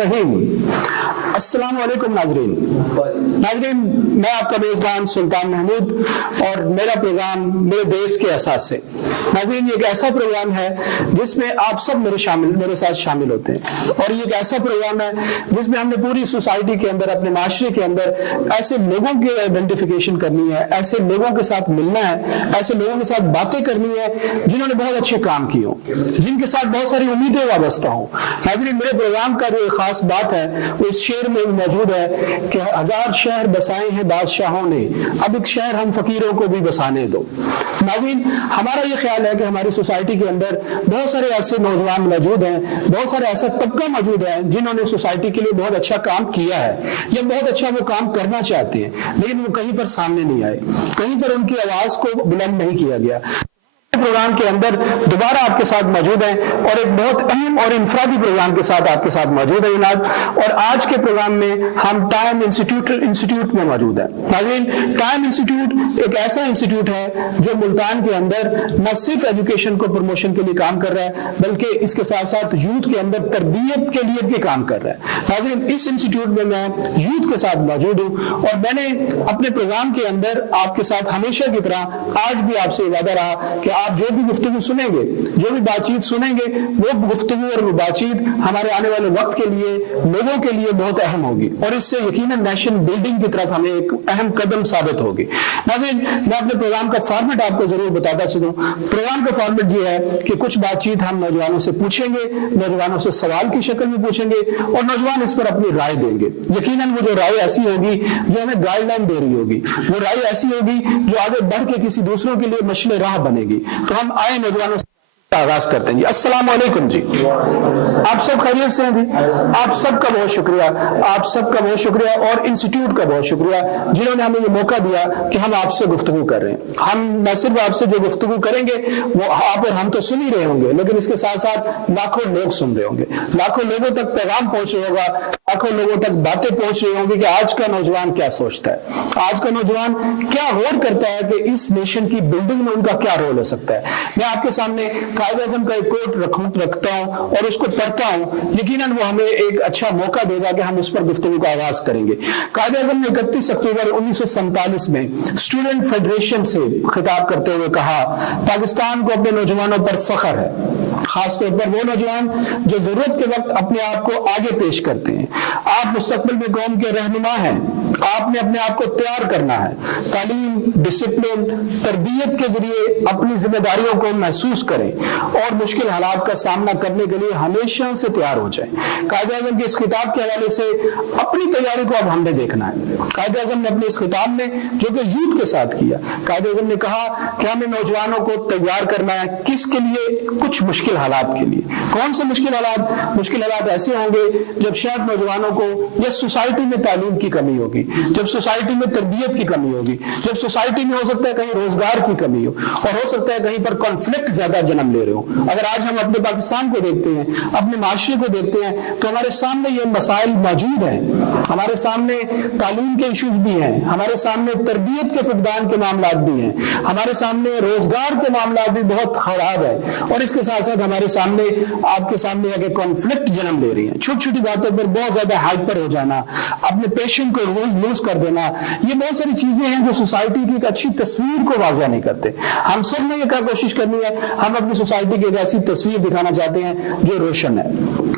रहीम। अस्सलाम वालेकुम नाजरीन। मैं आपका मेज़बान सुल्तान महमूद और मेरा प्रोग्राम मेरे देश के एहसास से। नाजरीन, ये एक ऐसा प्रोग्राम है जिसमें आप सब मेरे साथ शामिल होते हैं और ये एक ऐसा प्रोग्राम है जिसमें हमने पूरी सोसाइटी के अंदर, अपने माशरे के अंदर ऐसे लोगों की आइडेंटिफिकेशन करनी है, ऐसे लोगों के साथ मिलना है, ऐसे लोगों के साथ बातें करनी है जिन्होंने बहुत अच्छे काम किए हों, जिनके साथ बहुत सारी उम्मीदें वाबस्ता हों। नाज़रीन, मेरे प्रोग्राम का जो खास बात है वो इस शेर में मौजूद है कि 1000 शहर बसाए हैं बादशाहों ने, अब एक शहर हम फकीरों को भी बसाने दो। नाज़रीन, हमारा ये ख्याल है कि हमारी सोसाइटी के अंदर बहुत सारे ऐसे नौजवान मौजूद हैं, बहुत सारे ऐसा तबका मौजूद है जिन्होंने सोसाइटी के लिए बहुत अच्छा काम किया है या बहुत अच्छा वो काम करना चाहते हैं, लेकिन वो कहीं पर सामने नहीं आए, कहीं पर उनकी आवाज को बुलंद नहीं किया गया। प्रोग्राम के अंदर दोबारा आपके साथ मौजूद हैं और एक बहुत अहम और इंफरादी प्रोग्राम के साथ आपके साथ मौजूद है जनाब। और आज के प्रोग्राम में हम टाइम इंस्टीट्यूट में मौजूद है। नाज़रीन, टाइम इंस्टीट्यूट एक ऐसा इंस्टीट्यूट है जो मुल्तान के अंदर न सिर्फ एजुकेशन को प्रमोशन के लिए काम कर रहा है बल्कि इसके साथ साथ यूथ के अंदर तरबियत के लिए भी काम कर रहा है। नाज़रीन, इस इंस्टीट्यूट में मैं यूथ के साथ मौजूद हूँ और मैंने अपने प्रोग्राम के अंदर आपके साथ हमेशा की तरह आज भी आपसे वादा रहा कि आप जो भी गुफ्तगू सुनेंगे, जो भी बातचीत सुनेंगे, वो गुफ्तगू और वो बातचीत हमारे आने वाले वक्त के लिए, लोगों के लिए बहुत अहम होगी और इससे यकीनन नेशन बिल्डिंग की तरफ हमें एक अहम कदम साबित होगी। नाज़रीन, मैं अपने प्रोग्राम का फॉर्मेट आपको जरूर बताता चलूं। प्रोग्राम का फॉर्मेट ये है कि कुछ बातचीत हम नौजवानों से पूछेंगे, नौजवानों से सवाल की शक्ल में पूछेंगे और नौजवान इस पर अपनी राय देंगे। यकीनन वो जो राय ऐसी होगी जो हमें गाइडलाइन दे रही होगी, वो राय ऐसी होगी जो आगे बढ़ के किसी दूसरों के लिए मशले राह बनेगी। तो हम आए नौजवानों से आगाज करते हैं जी। अस्सलाम वालेकुम जी, आप सब खैरियत से हैं जी? आप सबका बहुत शुक्रिया, आप सबका बहुत शुक्रिया और इंस्टीट्यूट का बहुत शुक्रिया जिन्होंने हमें ये मौका दिया कि हम आपसे गुफ्तगू कर रहे हैं। हम न सिर्फ आपसे जो गुफ्तगू करेंगे वो आप और हम तो सुन ही रहे होंगे, लेकिन इसके साथ साथ लाखों लोग सुन रहे होंगे, लाखों लोगों तक पैगाम पहुंच रहा होगा, लाखों लोगों तक बातें पहुंच रही होंगी कि आज का नौजवान क्या सोचता है, आज का नौजवान क्या गौर करता है कि इस नेशन की बिल्डिंग में उनका क्या रोल हो सकता है। मैं आपके सामने कायद-ए-आज़म का एक कोट रखता हूं और उसको पढ़ता हूं, यकीनन वो हमें एक अच्छा मौका देगा कि हम उस पर गुफ्तगू का आगाज करेंगे। कायद-ए-आज़म ने 31 अक्टूबर 1947 में स्टूडेंट फेडरेशन से खिताब करते हुए कहा, पाकिस्तान को अपने नौजवानों पर फख्र है, खासतौर पर वो नौजवान जो जरूरत के वक्त अपने आप को आगे पेश करते हैं। आप मुस्तकबिल में कौम के रहनुमा हैं, आपने अपने आप को तैयार करना है। तालीम, डिसिप्लिन, तरबियत के जरिए अपनी जिम्मेदारियों को महसूस करें और मुश्किल हालात का सामना करने के लिए हमेशा से तैयार हो जाएं। कायद-ए-आज़म के इस खिताब के हवाले से अपनी तैयारी को अब हमने देखना है। कायद-ए-आज़म ने अपने इस खिताब में जो कि यूथ के साथ किया, कायद-ए-आज़म ने कहा कि हमें नौजवानों को तैयार करना है किसके लिए? कुछ मुश्किल हालात के लिए। कौन से मुश्किल हालात? मुश्किल हालात ऐसे होंगे जब शायद नौजवानों को या सोसाइटी में तालीम की कमी होगी, जब सोसाइटी में तरबियत की कमी होगी, जब सोसाइटी में हो सकता है कहीं रोजगार की कमी हो और हो सकता है कहीं पर कॉन्फ्लिक्ट ज्यादा जन्म ले रहे हो। अगर आज हम अपने पाकिस्तान को देखते हैं, अपने माशरे को देखते हैं, तो हमारे सामने ये मसाइल मौजूद हैं। हमारे सामने तालीम के इश्यूज भी हैं, हमारे सामने तरबियत के फुकदान के मामला भी हैं, हमारे सामने रोजगार के मामला भी बहुत खराब है और इसके साथ साथ हमारे सामने आपके सामने आगे कॉन्फ्लिक्ट जन्म ले रही है। छोटी छोटी बातों पर बहुत ज्यादा हाइपर हो जाना, अपने पेशेंट को लूज कर देना, ये बहुत सारी चीजें हैं जो सोसाइटी की एक अच्छी तस्वीर को वाज़ह नहीं करते। हम सब ने ये क्या कोशिश करनी है, हम अपनी सोसाइटी की एक ऐसी तस्वीर दिखाना चाहते हैं जो रोशन है,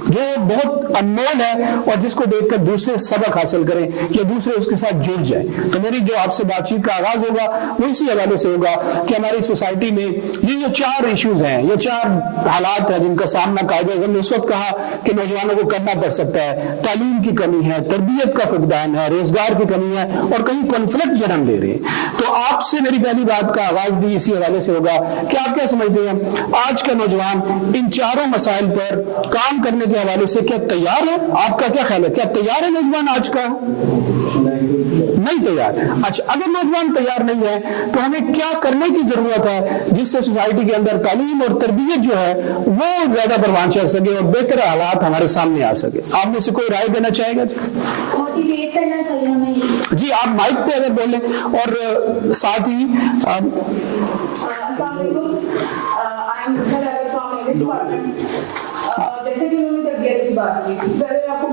जो बहुत अनमोल है और जिसको देखकर दूसरे सबक हासिल करें या दूसरे उसके साथ जुड़ जाए। तो मेरी जो आपसे बातचीत का आगाज होगा वो इसी हवाले से होगा कि हमारी सोसाइटी में ये जो 4 इश्यूज हैं, ये 4 हालात हैं जिनका सामना कायद-ए-आज़म ने उस वक्त कहा कि नौजवानों को करना पड़ सकता है। तालीम की कमी है, तरबियत का फुकदान है, रोजगार की कमी है और कहीं कॉन्फ्लिक्ट जन्म ले रहे हैं। तो आपसे मेरी पहली बात का आगाज भी इसी हवाले से होगा कि आप क्या समझते हैं आज का नौजवान इन 4 मसाइल पर काम करने के हवाले से क्या तैयार है? आपका क्या ख्याल है, क्या तैयार है नौजवान आज का? नहीं तैयार। अच्छा, अगर नौजवान तैयार नहीं है तो हमें क्या करने की जरूरत है जिससे सोसाइटी के अंदर तालीम और तरबियत जो है वो ज्यादा परवान चढ़ सके और बेहतर हालात हमारे सामने आ सके? आप में से कोई राय देना चाहेगा? मोटिवेट करना चाहिए हमें जी। आप माइक पे अगर बोलें और साथ ही जैसे कि उन्होंने तरबियत की बात की, पहले आपको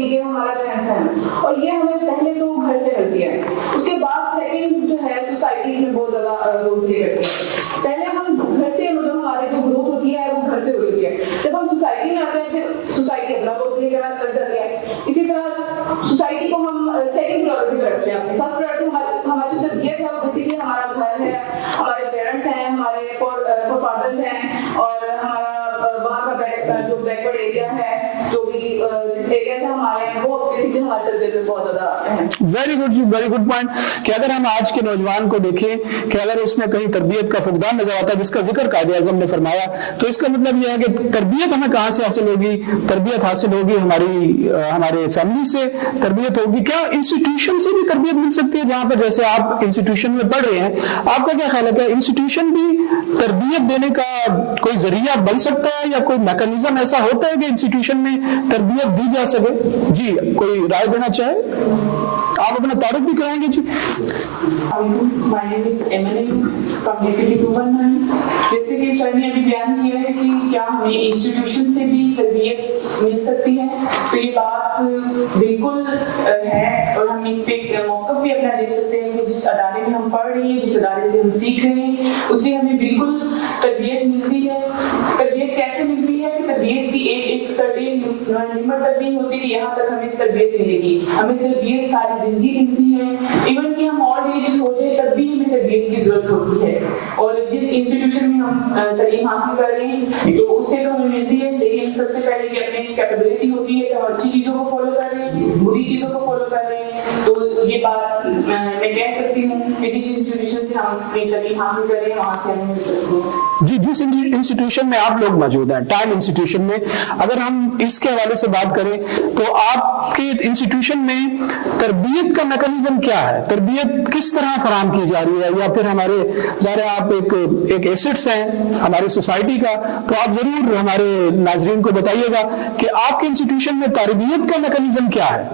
یہ ہمارا رہن سہن، اور یہ ہمیں پہلے تو گھر سے ملتی ہے. اس کے بعد سیکنڈ جو ہے سوسائٹیز میں بہت زیادہ رول پلے کرتی ہے. پہلے ہم گھر سے مطلب ہماری جو گروتھ ہوتی ہے وہ گھر سے ہوتی ہے. جب ہم سوسائٹی میں آتے ہیں پھر سوسائٹی اپنا رول پلے کرنا لگ جاتی ہے. اسی طرح سوسائٹی کو ہم سیکنڈ پرائورٹی پہ رکھتے ہیں. اپنی فرسٹ پرائورٹی ہماری جو تربیت ہے وہ بیسیکلی ہمارا گھر ہے، ہمارے پیرنٹس ہیں، ہمارے فادرز ہیں، اور ہمارا وہاں کا جو بیکورڈ ایریا ہے، جو بھی جس ایریا سے ہمارے ہیں، وہ بیسیکلی ہماری تربیت میں بہت زیادہ اہم. ویری گڈ جی، ویری گڈ پوائنٹ کہ اگر ہم آج کے نوجوان کو دیکھیں کہ اگر اس میں کہیں تربیت کا فقدان نظر آتا ہے جس کا ذکر قائد اعظم نے فرمایا، تو اس کا مطلب یہ ہے کہ تربیت ہمیں کہاں سے حاصل ہوگی؟ تربیت حاصل ہوگی ہمارے فیملی سے، تربیت ہوگی کیا انسٹیٹیوشن سے بھی تربیت مل سکتی ہے؟ جہاں پر جیسے آپ انسٹیٹیوشن میں پڑھ رہے ہیں، آپ کا کیا خیال ہے کہ انسٹیٹیوشن بھی تربیت دینے کا کوئی ذریعہ بن سکتا ہے، یا کوئی میکانزم ایسا ہوتا ہے کہ انسٹیٹیوشن میں تربیت دی جا سکے؟ جی کوئی رائے دینا چاہے؟ آپ اپنا تعارف بھی کرائیں گے جی. My name is Emily from DPT 219. جیسے کہ سر نے ابھی بیان کیا ہے کہ کیا ہمیں انسٹیٹیوشن سے بھی تربیت مل سکتی ہے، تو یہ بات بالکل ہے، اور ہم اس پہ موقف بھی اپنا دے سکتے ہیں کہ جس ادارے میں ہم پڑھ رہے ہیں، جس ادارے سے ہم سیکھ رہے ہیں، اس سے ہمیں بالکل تربیت ملتی ہے. تربیت کیسے ملتی ہے کہ تربیت کی ایک سرٹین لمٹ تک نہیں ہوتی کہ یہاں تک ہمیں تربیت ملے گی. ہمیں تربیت ساری زندگی ملتی ہے. ایون کہ ہم اولڈ ایج ہو جائے تب بھی ہمیں تربیت کی ضرورت ہوتی ہے. اور جس انسٹیٹیوشن میں ہم تعلیم حاصل کر رہے ہیں تو اس سے تو ہمیں ملتی ہے، لیکن سب سے پہلے کہ اپنی کیپیبلٹی ہوتی ہے کہ ہم اچھی چیزوں کو فالو کر رہے ہیں، بری چیزوں کو فالو کر رہے ہیں. تو یہ بات میں کہہ سکتی ہوں کہ جس انسٹیٹیوشن سے ہم اپنی تعلیم حاصل کر رہے ہیں وہاں سے ہمیں مل سکتی ہے. جی جس انسٹیٹیوشن میں آپ لوگ موجود ہیں، ٹائم انسٹیٹیوشن میں، اگر ہم اس کے حوالے سے بات کریں تو آپ کے انسٹیٹیوشن میں تربیت کا میکانزم کیا ہے؟ تربیت کس طرح فراہم کی جا رہی ہے؟ یا پھر ہمارے ظاہر آپ ایک ایسٹس ہیں ہماری سوسائٹی کا، تو آپ ضرور ہمارے ناظرین کو بتائیے گا کہ آپ کے انسٹیٹیوشن میں تربیت کا میکانزم کیا ہے؟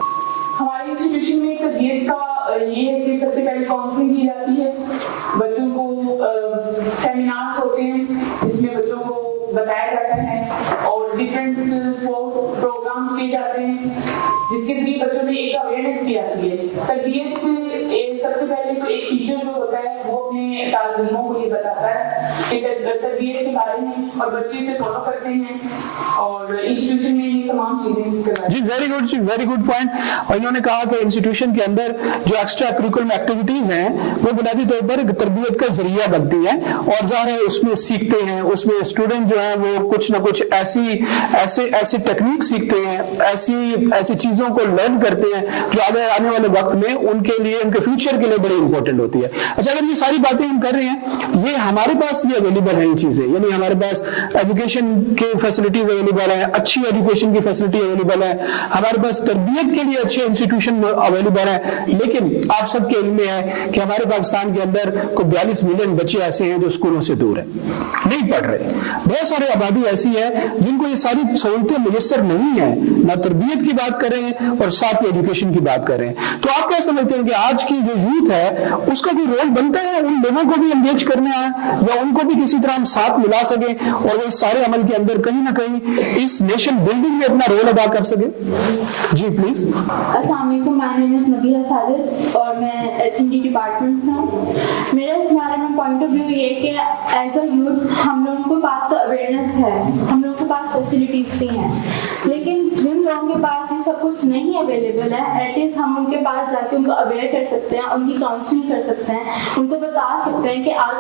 ہمارے انسٹیٹیوشن میں تربیت کا یہ ہے کہ سب سے پہلے کاؤنسلنگ کی جاتی ہے. بچوں کو سیمینارز ہوتے ہیں جس میں بچوں کو بتایا جاتا ہے، اور ڈفرینٹ اسپورٹس پروگرامس کیے جاتے ہیں جس کے ذریعے بچوں میں ایک اویئرنیس بھی آتی ہے. تربیت سب سے پہلے تو ایک ٹیچر جو ہوتا ہے وہ اپنے طالب علموں کو یہ بتاتا ہے کہ تربیت کے بارے میں، اور بچے اسے فالو کرتے ہیں، اور انسٹیٹیوشن میں یہ تمام چیزیں. جی ویری گڈ جی، ویری گڈ پوائنٹ. اور انہوں نے کہا کہ انسٹیٹیوشن کے اندر جو ایکسٹرا کریکولم ایکٹیویٹیز ہیں وہ بنیادی طور پر تربیت کا ذریعہ بنتی ہیں، اور ظاہر ہے اس میں سیکھتے ہیں، اس میں اسٹوڈنٹ جو ہیں وہ کچھ نہ کچھ ایسی ٹیکنیک سیکھتے ہیں، ایسی چیزوں کو لرن کرتے ہیں جو آنے والے وقت میں ان کے لیے، ان کے فیوچر کے لیے بڑی امپورٹنٹ ہوتی ہے. اچھا، اگر یہ ساری باتیں ہم کر رہے ہیں، یہ ہمارے پاس یہ اویلیبل ہیں یہ چیزیں، یعنی ہمارے پاس ایجوکیشن کی فیسلٹیز اویلیبل ہیں، اچھی ایجوکیشن کی فیسلٹی اویلیبل ہے، ہمارے پاس تربیت کے لیے اچھے انسٹیٹیوشن اویلیبل ہیں، لیکن آپ سب کے علم میں ہے کہ ہمارے پاکستان کے اندر کوئی 42 ملین بچے ایسے ہیں جو اسکولوں سے دور ہیں، نہیں پڑھ رہے. بہت سارے آبادی ایسی ہے جن کو یہ ساری سہولتیں میسر نہیں ہیں، نہ تربیت کی بات کر رہے ہیں اور ساتھ ہی ایجوکیشن کی بات کر رہے ہیں. تو آپ کیا سمجھتے ہیں کہ آج کی جو یوتھ ہے اس کا کوئی رول بنتا ہے ان لوگوں کو بھی انگیج کرنے آئے، یا ان کو بھی کسی طرح ہم ساتھ ملا سکیں اور وہ اس سارے عمل کے اندر کہیں نہ کہیں اس نیشن بلڈنگ میں اپنا رول ادا کر سکے؟ جی پلیز. السلام علیکم، my name is Nabiha Sajid اور میں HND ڈپارٹمنٹ سے ہوں. میرا اس بارے میں پوائنٹ آف ویو یہ کہ ایز اے یوتھ ہم لوگوں کے پاس تو اویئرنیس ہے، ہم لوگوں کے پاس فیسلٹیز بھی ہیں، لیکن جن لوگوں کے پاس یہ سب کچھ نہیں اویلیبل ہے، ایٹ لیسٹ ہم ان کے پاس جا کے ان کو اویئر کر سکتے ہیں، ان کی کاؤنسلنگ کر سکتے ہیں، ان کو بتا سکتے ہیں کہ آج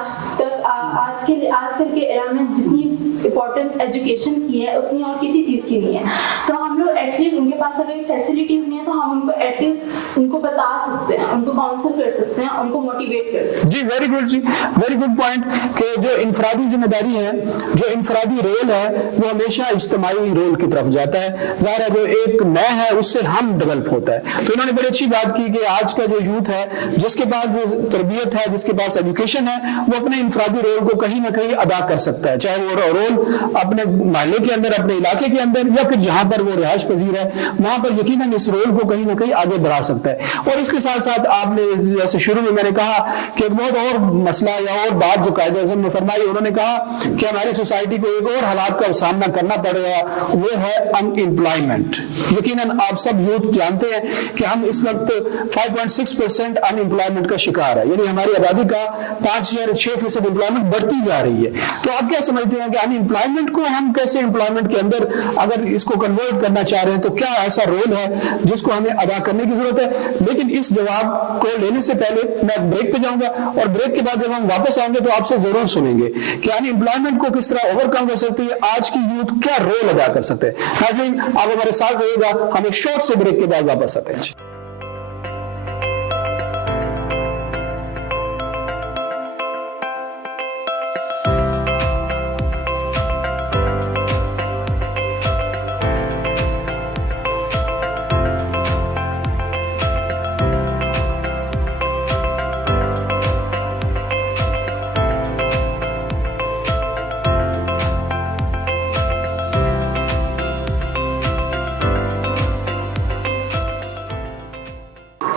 کل کے ایرا میں جتنی امپورٹنس ایجوکیشن کی ہے اتنی اور کسی چیز کی نہیں ہے. تو ہم لوگ ایٹ لیسٹ ان کے پاس اگر فیسلٹیز نہیں ہے تو ہم ان کو ایٹ لیسٹ ان کو بتا سکتے ہیں، ان کو کاؤنسل کر سکتے ہیں، ان کو موٹیویٹ کر سکتے ہیں. جی ویری گڈ جی، ویری گڈ پوائنٹ کہ جو انفرادی ذمہ داری ہے، جو انفرادی رول ہے وہ ہمیشہ اجتماعی رول کی طرف جاتا ہے. ظاہر ہے جو ایک میں ہے اس سے ہم ڈیولپ ہوتا ہے. تو انہوں نے بڑی اچھی بات کی کہ آج کا جو یوتھ ہے جس کے پاس تربیت ہے، جس کے پاس ایجوکیشن ہے، وہ اپنے انفرادی رول کو کہیں نہ کہیں ادا کر سکتا ہے، چاہے وہ رول रोल अपने महल्ले के अंदर, अपने इलाके के अंदर, या फिर जहां पर वो रिहाइश पजीर है वहां पर यकीनन इस रोल को कहीं ना कहीं आगे बढ़ा सकता है। और इसके साथ साथ आपने जैसे शुरू में मैंने कहा कि एक बहुत और मसला या और बात जो कायदे आज़म ने फरमाई, उन्होंने कहा कि हमारी सोसाइटी को एक और हालात का सामना करना पड़ेगा, वो है अनएम्प्लॉयमेंट। यकीनन आप सब यूथ जानते हैं कि हम इस वक्त 5.6% अनएम्प्लॉयमेंट का शिकार है, यानी हमारी आबादी का 5 या 6% एम्प्लॉयमेंट बढ़ती जा रही है। तो आप क्या समझते हैं कि अनएम्प्लॉयमेंट को हम कैसे एम्प्लॉयमेंट के अंदर अगर इसको कन्वर्ट करना चाह रहे हैं तो क्या ऐसा रोल है जिसको हमें अदा करने की जरूरत है? लेकिन इस जवाब को लेने से पहले मैं ब्रेक पे जाऊंगा, और ब्रेक के बाद जब हम वापस आएंगे तो आपसे जरूर सुनेंगे कि अनएम्प्लॉयमेंट को किस तरह ओवरकम कर सकती है, आज की यूथ क्या रोल अदा कर सकते हैं। नाज़रीन, आप हमारे साथ रहिएगा, हम एक शॉर्ट से ब्रेक के बाद वापस आते हैं।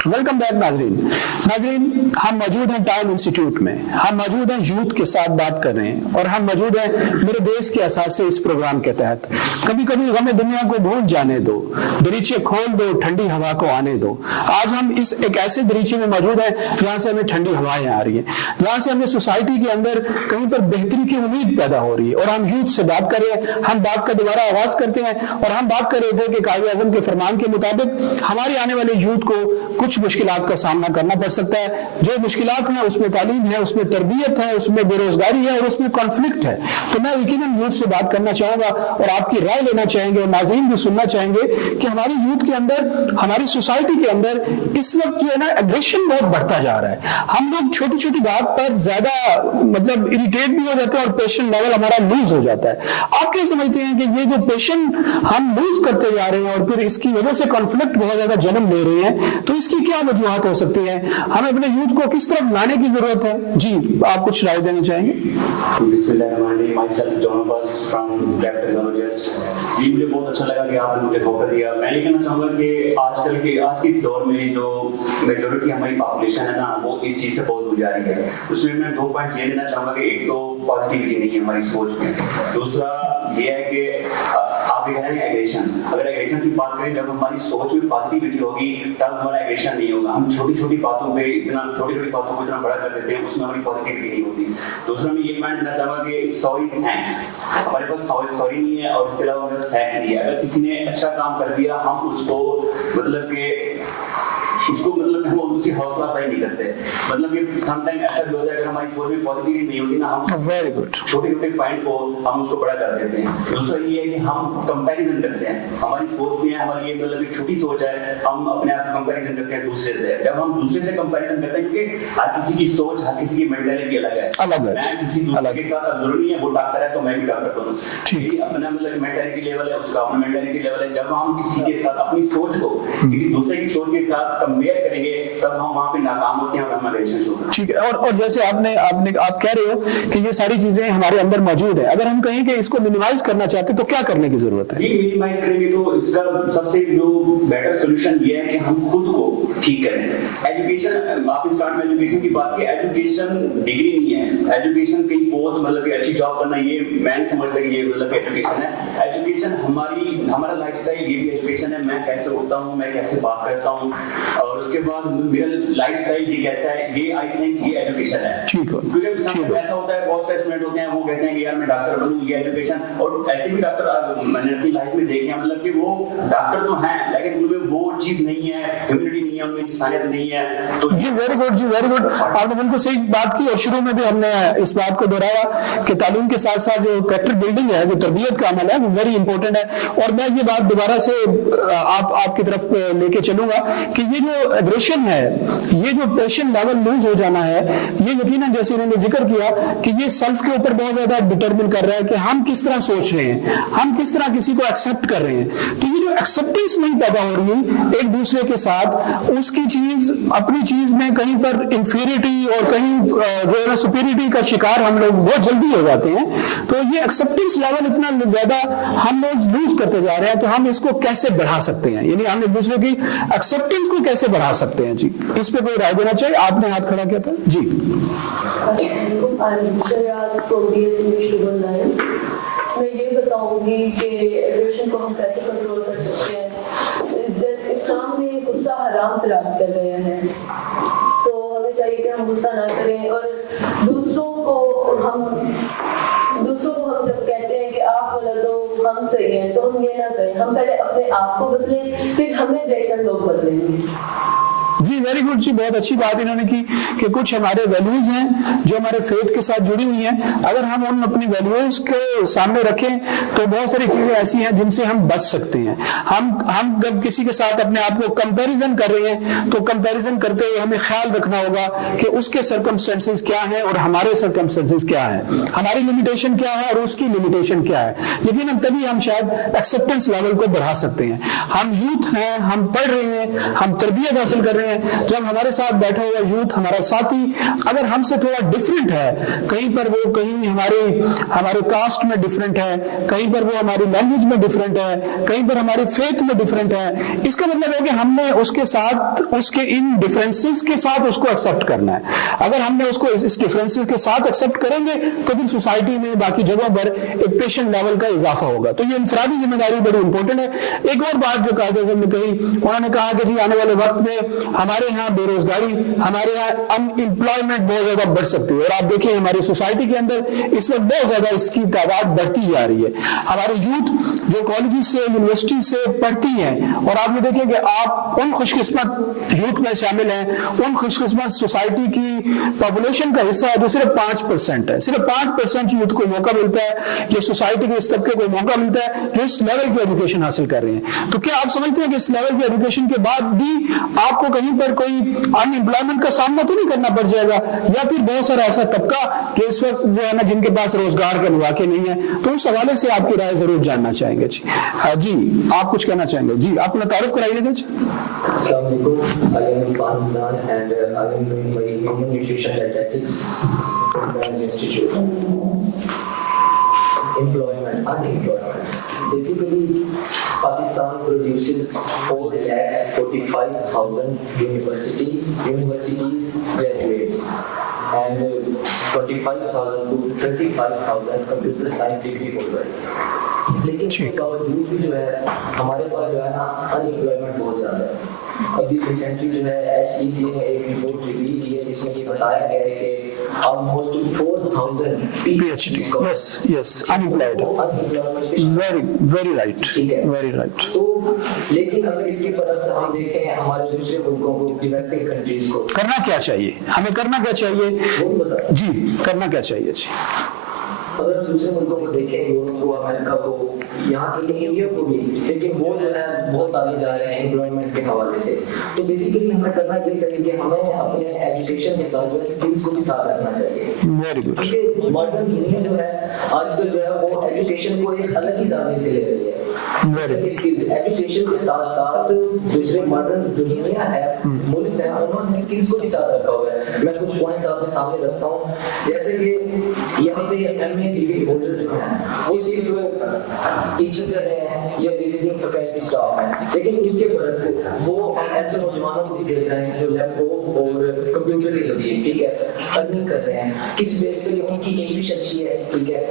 वेलकम बैक नाजरीन, हम मौजूद हैं टाइम इंस्टीट्यूट में, हम मौजूद हैं यूथ के साथ बात कर रहे हैं, और हम मौजूद हैं मेरे देश के असासे इस प्रोग्राम के तहत। कभी कभी गमे दुनिया को भूल जाने दो, दरीचे खोल दो, ठंडी हवा को आने दो। आज हम इस एक ऐसे दरीचे में मौजूद हैं जहां से हमें ठंडी हवाएं आ रही हैं, जहां से हमें सोसाइटी के अंदर कहीं पर बेहतरी की उम्मीद पैदा हो रही है, और हम यूथ से बात कर रहे हैं। हम बात का दोबारा आगाज करते हैं, और हम बात कर रहे थे कि कायदे आज़म के फरमान के मुताबिक हमारे आने वाले यूथ को कुछ मुश्किलात का सामना करना पड़ सकता है। जो मुश्किलात हैं उसमें तालीम है, उसमें तरबियत है, उसमें बेरोजगारी है, और उसमें कॉन्फ्लिक्ट है। तो मैं यकीनन यूथ से बात करना चाहूंगा और आपकी राय लेना चाहेंगे, और नाज़रीन भी सुनना चाहेंगे कि हमारी यूथ के अंदर, हमारी सोसाइटी के अंदर इस वक्त जो है ना एग्रेशन बहुत बढ़ता जा रहा है। हम लोग छोटी छोटी बात पर ज्यादा मतलब इरिटेट भी हो जाते हैं, और पेशेंस लेवल हमारा लूज हो जाता है। आप क्या समझते हैं कि ये जो पेशेंस हम लूज करते जा रहे हैं और फिर इसकी वजह से कॉन्फ्लिक्ट बहुत ज्यादा जन्म ले रहे हैं, तो इसकी क्या वजूहत हो सकती है? हमें अपने यूथ को किस तरफ लाने की जरूरत है? जी, आप कुछ राय देना चाहेंगे? मुझे बहुत अच्छा लगा कि आपने मुझे मौका दिया। मैं ये कहना चाहूंगा कि आजकल के आज के इस दौर में जो मेजॉरिटी हमारी पॉपुलेशन है ना, वो इस चीज से बहुत दूर जा रही है। उसमें मैं 2 पॉइंट ये देना चाहूंगा कि एक तो पॉजिटिविटी नहीं है हमारी सोच में, दूसरा ये है कि आप ये कह रहे हैं एग्रेशन। अगर एग्रेशन की बात करें, जब हमारी सोच में पॉजिटिविटी होगी तब हमारा एग्रेशन नहीं होगा। हम छोटी छोटी बातों को इतना बड़ा कर देते हैं, उसमें हमारी पॉजिटिविटी नहीं होती। दूसरा मैं ये पॉइंट देना चाहूंगा कि सॉरी थैंक्स, हमारे पास सॉरी नहीं है, और इसके अलावा हमारे पास थैंक्स नहीं है। अगर किसी ने अच्छा काम कर दिया, हम उसको मतलब हम उसकी हौसला अफजाई नहीं करते। मतलब कि समटाइम ऐसा भी होता है, अगर हमारी सोच में पॉजिटिविटी नहीं होती ना, हम वेरी गुड छोटे छोटे पॉइंट को हम उसको बड़ा कर देते हैं। दूसरा ये है कि हम कंपैरिजन करते हैं। हमारी सोच में हमारी ये मतलब एक छोटी सोच है, हम अपने आप कंपैरिजन करते हैं दूसरे से। जब हम दूसरे से कंपैरिजन करते हैं, क्योंकि हर किसी की सोच, हर किसी की मेंटालिटी अलग है। मैं किसी दूसरे के साथ जरूरी है वो डॉक्टर है तो मैं भी डॉक्टर बनूं, ठीक, अपना मतलब मेंटालिटी लेवल है, उसका अपना मेंटालिटी लेवल है। जब हम किसी के साथ अपनी सोच को किसी दूसरे की सोच के साथ कंपेयर करेंगे, तब हम वहां पे नाकाम होते हैं और हमारा रिलेशनशिप होता है। ठीक है, और जैसे आप कह रहे हो कि ये सारी चीजें हमारे अंदर मौजूद है, अगर हम कहें कि इसको मिनिमाइज करना चाहते हैं तो क्या करने की जरूरत है? ये मिनिमाइज करेंगे तो इसका सबसे जो बेटर सॉल्यूशन ये है कि हम खुद को ठीक करें। एजुकेशन, आप स्टार्ट में एजुकेशन की बात की, एजुकेशन डिग्री नहीं है। एजुकेशन कहीं पोस्ट मतलब कि अच्छी जॉब करना, ये मैं नहीं समझता कि ये मतलब एजुकेशन है। एजुकेशन हमारा लाइफस्टाइल, ये भी एजुकेशन है। मैं कैसे उठता हूँ, मैं कैसे बात करता हूँ, और उसके बाद मेरा लाइफस्टाइल ये कैसा है, ये आई थिंक ये एजुकेशन है। ठीक है, क्योंकि ऐसा होता है, बहुत सारे स्टूडेंट होते हैं वो कहते हैं कि यार मैं डॉक्टर बनूं, ये एजुकेशन। और ऐसे भी डॉक्टर मैंने अपनी लाइफ में देखे हैं, मतलब कि वो डॉक्टर तो हैं लेकिन उनमें वो चीज नहीं है, ह्यूमैनिटी नहीं है, उनमें इंसानियत नहीं है। तो जी वेरी गुड, जी वेरी गुड, आपने बिल्कुल सही बात की। और शुरू में भी हमने इस बात को दोहराया कि तालीम के साथ साथ जो कैरेक्टर बिल्डिंग है, जो तरबियत का अमल है, वो वेरी इंपॉर्टेंट है। और मैं ये बात दोबारा से आपकी तरफ लेके चलूंगा कि ये जो एग्रेशन है, ये जो पेशेंट लेवल लूज हो जाना है, ये यकीनन जैसे इन्होंने जिक्र किया कि ये सेल्फ के ऊपर बहुत ज्यादा डिटरमिन कर रहा है कि हम किस तरह सोच रहे हैं, हम किस तरह किसी को एक्सेप्ट कर रहे हैं। तो ये जो एक्सेप्टेंस नहीं पैदा हो रही एक दूसरे के साथ, उसकी चीज अपनी चीज में कहीं पर इंफीरियरिटी और कहीं जो है ना सुपीरियरिटी का शिकार हम लोग बहुत जल्दी हो जाते हैं। तो ये एक्सेप्टेंस लेवल इतना ज्यादा हम लोग लूज करते जा रहे हैं, तो हम इसको कैसे बढ़ा सकते हैं, यानी हम एक दूसरे की एक्सेप्टेंस को कैसे बढ़ा सकते हैं जी, इस पे कोई राय देना चाहिए। आपने हाथ खड़ा किया था जी। मैं ये बताऊंगी कि एग्रेशन को हम कैसे कंट्रोल कर सकते हैं। इस्लाम में गुस्सा हराम करार किया गया है, तो हमें चाहिए कि हम गुस्सा ना करें, और दूसरों को हम जब कहते हैं कि आप गलत हो हम सही हैं, तो हम ये ना कहें, हम पहले अपने आप को बदलें, फिर हमें देखकर लोग बदलेंगे। जी वेरी गुड जी, बहुत अच्छी बात इन्होंने की कि कुछ हमारे वैल्यूज हैं जो हमारे फेथ के साथ जुड़ी हुई हैं, अगर हम उन अपनी वैल्यूज के सामने रखें तो बहुत सारी चीजें ऐसी हैं जिनसे हम बच सकते हैं। हम जब किसी के साथ अपने आप को कंपैरिजन कर रहे हैं तो कंपैरिजन करते हुए हमें ख्याल रखना होगा कि उसके सर्कमस्टेंसेस क्या हैं और हमारे सर्कमस्टेंसेस क्या हैं, हमारी लिमिटेशन क्या है और उसकी लिमिटेशन क्या है। लेकिन हम तभी हम शायद एक्सेप्टेंस लेवल को बढ़ा सकते हैं। हम यूथ हैं, हम पढ़ रहे हैं, हम तरबियत हासिल कर रहे हैं, जब हमारे साथ बैठा हुआ यूथ हमारा साथी अगर हमसे थोड़ा डिफरेंट है, कहीं पर वो कहीं हमारे कास्ट में डिफरेंट है, कहीं पर वो हमारी लैंग्वेज में डिफरेंट है, कहीं पर हमारी फेथ में डिफरेंट है, इसका मतलब है कि हमने उसके साथ उसके इन डिफरेंसेस के साथ उसको एक्सेप्ट करना है। अगर हमने उसको इस डिफरेंसेस के साथ एक्सेप्ट करेंगे तो फिर सोसाइटी में बाकी जगहों पर एक पेशेंट लेवल का इजाफा होगा। तो ये इंफरादी जिम्मेदारी बड़ी इंपॉर्टेंट है। एक और बात जो कहा उन्होंने कहा कि जी आने वाले वक्त में हमारे यहाँ बेरोजगारी, हमारे यहाँ अनएम्प्लॉयमेंट बहुत ज्यादा बढ़ सकती है, और आप देखिए हमारी सोसाइटी के अंदर इस वक्त बहुत ज्यादा इसकी तादाद बढ़ती जा रही है। हमारे यूथ जो कॉलेज से यूनिवर्सिटी से पढ़ती हैं, और आपने देखे कि आप उन खुशकिस्मत यूथ में शामिल हैं, उन खुशकिस्मत सोसाइटी की पॉपुलेशन का हिस्सा है जो सिर्फ 5% है। सिर्फ 5% यूथ को मौका मिलता है, ये सोसाइटी के इस तबके को मौका मिलता है जो इस लेवल की एजुकेशन हासिल कर रहे हैं। तो क्या आप समझते हैं कि इस लेवल की एजुकेशन के बाद भी आपको कहीं पर कोई अनएम्प्लॉयमेंट का सामना तो नहीं करना पड़ जाएगा, या फिर बहुत सारा ऐसा तबका जो इस वक्त जो है ना जिनके पास रोजगार के मौके नहीं है, तो उस हवाले से आपकी राय जरूर जानना चाहेंगे जी। जी आप कुछ कहना चाहेंगे जी, अपना तारुफ कराइएगा जी। Assalamu alaikum. I am Irfan Imran and I am doing my Human Nutrition Dietetics from Branch Institute. Employment, unemployment. Basically, Pakistan produces 4,45,000 universities graduates and 25,000 to 35,000 computer science degree holders. लेकिन इसके बावजूद भी जो है हमारे पास जो है ना अनएम्प्लॉयमेंट बहुत ज़्यादा है। अब इस रिसेंटली जो है HEC ने एक रिपोर्ट रिलीज की है जिसमें ये बताया गया है कि almost 4,000 PhD yes unemployed, very right, very right। तो लेकिन अगर इसके बरक्स हम देखें हमारे दूसरे मुल्कों को, डेवलपिंग कंट्रीज को करना क्या चाहिए, हमें करना क्या चाहिए जी, करना क्या चाहिए जी। अगर दूसरे मुल्कों को देखें, यूरोप को, अमेरिका को, यहाँ के इंडिया को भी, लेकिन वो जो है बहुत आगे जा रहे हैं एम्प्लॉयमेंट के हवाले से। तो बेसिकली हमें करना ये चाहिए कि हमें अपने एजुकेशन के साथ स्किल्स को भी साथ रखना चाहिए। Very good. क्योंकि मॉडर्न दुनिया जो है आजकल जो है वो एजुकेशन को एक अलग ही सामने से ले रही है। एजुकेशन के साथ साथ दूसरे मॉडर्न दुनिया है, मुल्क है, उन्होंने स्किल्स को भी साथ रखा हुआ है। मैं कुछ पॉइंट्स आपके सामने रखता हूँ, जैसे कि यहाँ पे एमए डिग्री होल्डर जो है वो सिर्फ टीचिंग कर रहे हैं या विजिटिंग फैकल्टी स्टाफ है, लेकिन इसके बरक्स वो ऐसे नौजवानों को देख रहे हैं जो लैपटॉप और कंप्यूटर के जरिए ठीक है अर्निंग कर रहे हैं, किस बेस पे उनकी इंग्लिश अच्छी है ठीक है।